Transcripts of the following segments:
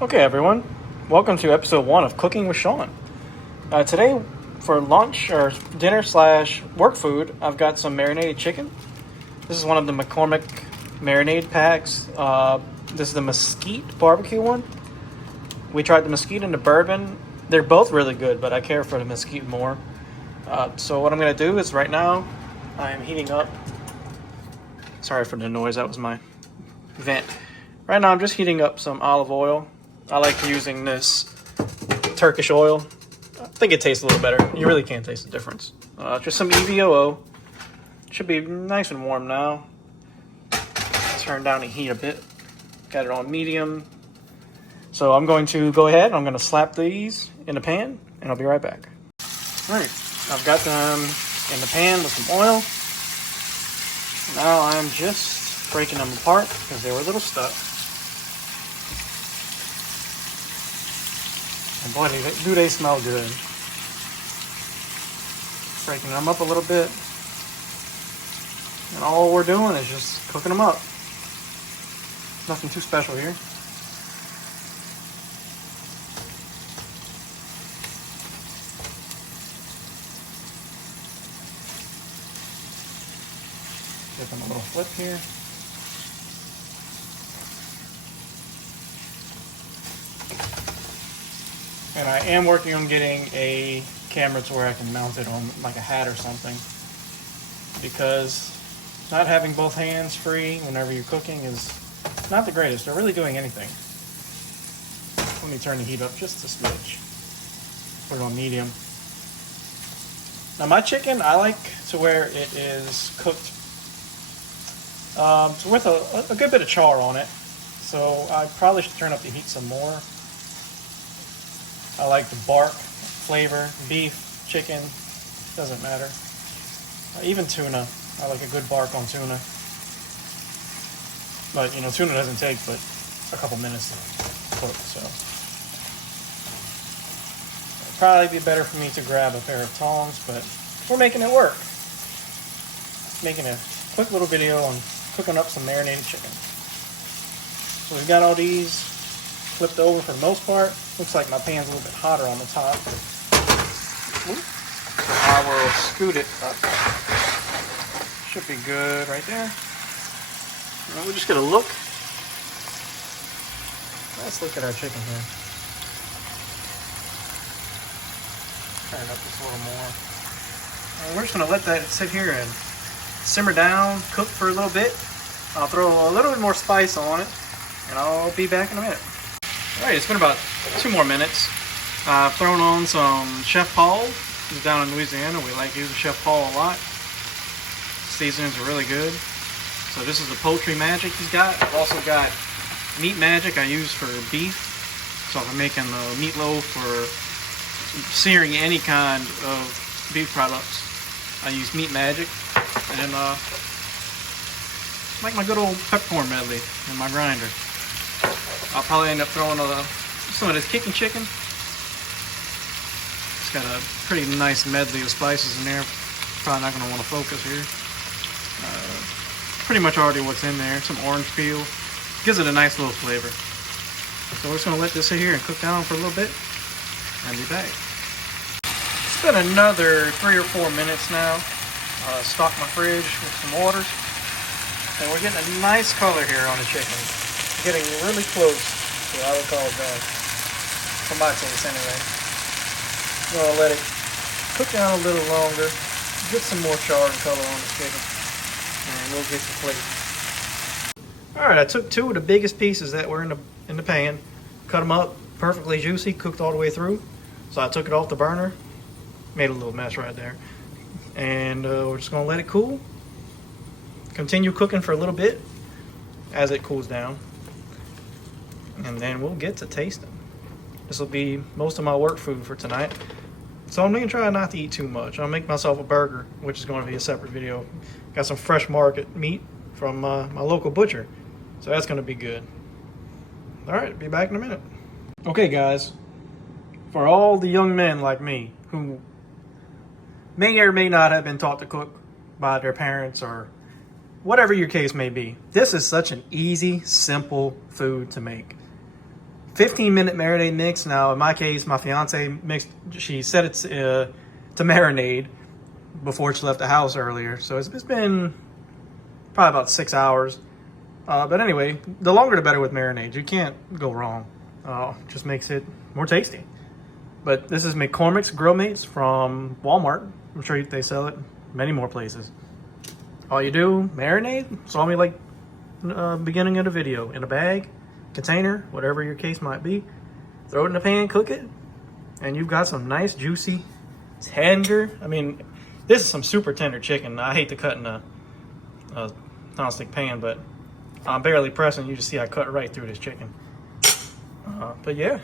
Okay, everyone, welcome to episode 1 of Cooking with Sean. Today, for lunch or dinner slash work food, I've got some marinated chicken. This is one of the McCormick marinade packs. This is the mesquite barbecue one. We tried the mesquite and the bourbon. They're both really good, but I care for the mesquite more. So what I'm going to do is right now, I am heating up. Sorry for the noise, that was my vent. Right now I'm just heating up some olive oil. I like using this Turkish oil. I think it tastes a little better. You really can't taste the difference. Just some EVOO. Should be nice and warm now. Turn down the heat a bit. Got it on medium. So I'm going to go ahead. I'm going to slap these in the pan, and I'll be right back. All right, I've got them in the pan with some oil. Now I'm just breaking them apart because they were a little stuck. And boy, do they smell good. Breaking them up a little bit. And all we're doing is just cooking them up. Nothing too special here. Give them a little flip here. And I am working on getting a camera to where I can mount it on like a hat or something, because not having both hands free whenever you're cooking is not the greatest, or really doing anything. Let me turn the heat up just a smidge. Put it on medium. Now my chicken, I like to where it is cooked with a good bit of char on it. So I probably should turn up the heat some more. I like the bark flavor, beef, chicken, doesn't matter. Even tuna, I like a good bark on tuna. But you know, tuna doesn't take but a couple minutes to cook, so. It'd probably be better for me to grab a pair of tongs, but we're making it work. Making a quick little video on cooking up some marinated chicken. So we've got all these flipped over for the most part. Looks like my pan's a little bit hotter on the top. So I will scoot it up. Should be good right there. And we'll just get a look. Let's look at our chicken here. Turn it up just a little more. And we're just going to let that sit here and simmer down, cook for a little bit. I'll throw a little bit more spice on it, and I'll be back in a minute. Alright, it's been about 2 more minutes. I've thrown on some Chef Paul. He's down in Louisiana. We like using Chef Paul a lot. Seasonings are really good. So this is the poultry magic he's got. I've also got meat magic I use for beef. So if I'm making the meatloaf or searing any kind of beef products, I use meat magic. And then like my good old peppercorn medley in my grinder. I'll probably end up throwing some of this kicking chicken. It's got a pretty nice medley of spices in there. Probably not going to want to focus here. Pretty much already what's in there. Some orange peel. Gives it a nice little flavor. So we're just going to let this sit here and cook down for a little bit. And be back. It's been another 3 or 4 minutes now. Stock my fridge with some waters. And we're getting a nice color here on the chicken. Getting really close to what I would call done. For my taste anyway. I'm going to let it cook down a little longer. Get some more char and color on the chicken. And we'll get to plate. Alright, I took 2 of the biggest pieces that were in the pan. Cut them up perfectly juicy. Cooked all the way through. So I took it off the burner. Made a little mess right there. And we're just going to let it cool. Continue cooking for a little bit as it cools down. And then we'll get to tasting. This will be most of my work food for tonight. So I'm going to try not to eat too much. I'll make myself a burger, which is going to be a separate video. Got some fresh market meat from my local butcher. So that's going to be good. Alright, be back in a minute. Okay guys, for all the young men like me who may or may not have been taught to cook by their parents or whatever your case may be, this is such an easy, simple food to make. 15-minute marinade mix. Now, in my case, my fiance mixed. She set it to marinade before she left the house earlier, so it's been probably about 6 hours. But anyway, the longer the better with marinade. You can't go wrong. Just makes it more tasty. But this is McCormick's Grill Mates from Walmart. I'm sure they sell it many more places. All you do, marinade. Saw me like beginning of the video, in a bag, container, whatever your case might be. Throw it in the pan, cook it, and you've got some nice, juicy, tender. I mean, this is some super tender chicken. I hate to cut in a nonstick pan, but I'm barely pressing. You just see I cut right through this chicken. But yeah,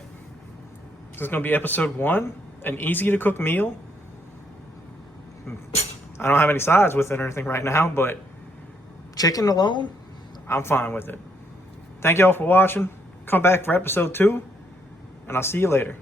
this is gonna be episode 1, an easy to cook meal. I don't have any sides with it or anything right now, but chicken alone, I'm fine with it. Thank y'all for watching. Come back for episode 2, and I'll see you later.